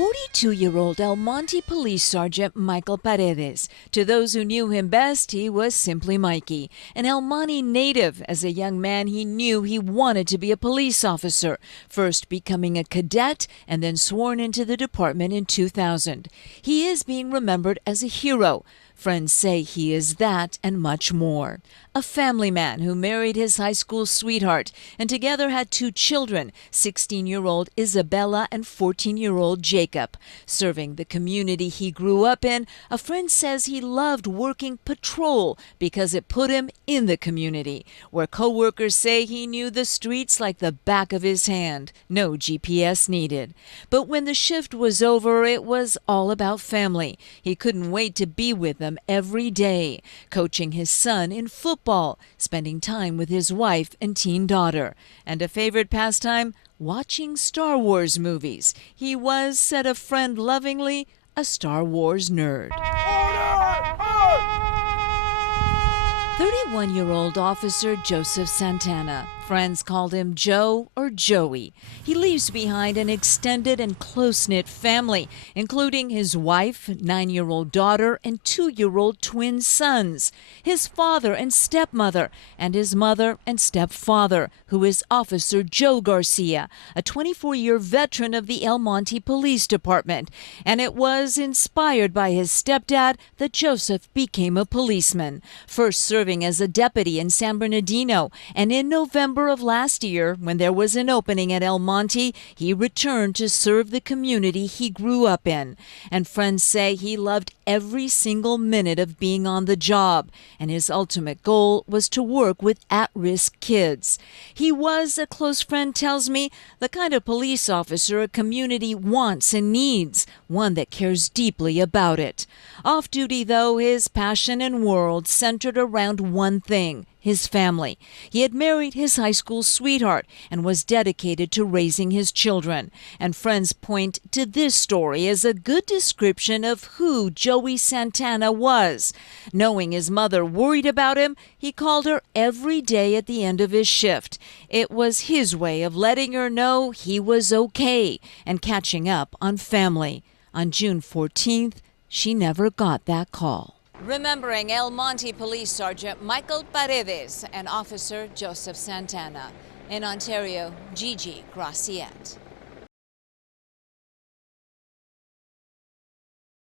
42-year-old El Monte Police Sergeant Michael Paredes. To those who knew him best, he was simply Mikey. An El Monte native, as a young man he knew he wanted to be a police officer, first becoming a cadet and then sworn into the department in 2000. He is being remembered as a hero. Friends say he is that and much more. A family man who married his high school sweetheart and together had 2 children, 16-year-old Isabella and 14-year-old Jacob. Serving the community he grew up in, a friend says he loved working patrol because it put him in the community, where co-workers say he knew the streets like the back of his hand. No GPS needed. But when the shift was over, it was all about family. He couldn't wait to be with them every day, coaching his son in football, spending time with his wife and teen daughter, and a favorite pastime, watching Star Wars movies. He was, said a friend lovingly, a Star Wars nerd. 31-year-old Officer Joseph Santana. Friends called him Joe or Joey. He leaves behind an extended and close-knit family, including his wife, 9-year-old daughter, and 2-year-old twin sons, his father and stepmother, and his mother and stepfather, who is Officer Joe Garcia, a 24-year veteran of the El Monte Police Department. And it was inspired by his stepdad that Joseph became a policeman, first serving as a deputy in San Bernardino, and in November of last year, when there was an opening at El Monte, he returned to serve the community he grew up in. And friends say he loved every single minute of being on the job, and his ultimate goal was to work with at-risk kids. He was, a close friend tells me, the kind of police officer a community wants and needs, one that cares deeply about it. Off duty, though, his passion and world centered around one thing: his family. He had married his high school sweetheart and was dedicated to raising his children. And friends point to this story as a good description of who Joey Santana was. Knowing his mother worried about him, he called her every day at the end of his shift. It was his way of letting her know he was okay and catching up on family. On June 14th, she never got that call. Remembering El Monte Police Sergeant Michael Paredes and Officer Joseph Santana. In Ontario, Gigi Graciette.